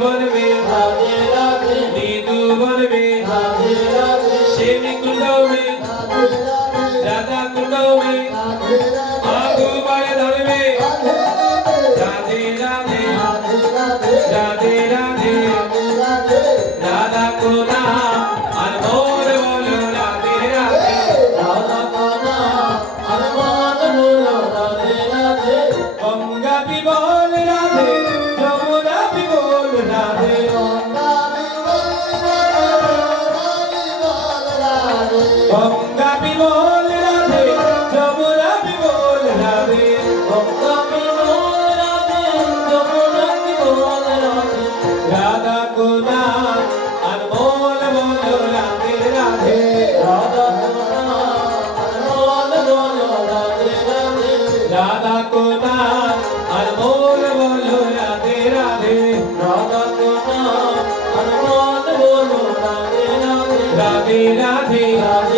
বলবে রাধে রাধে নিদু বলবে রাধে রাধে শিবি কুণ্ডবে রাধা কুণ্ডবে আগু বাড়ি ধরবে রাধে রাধে রাধে রাধে 어? Bhagavad Gita.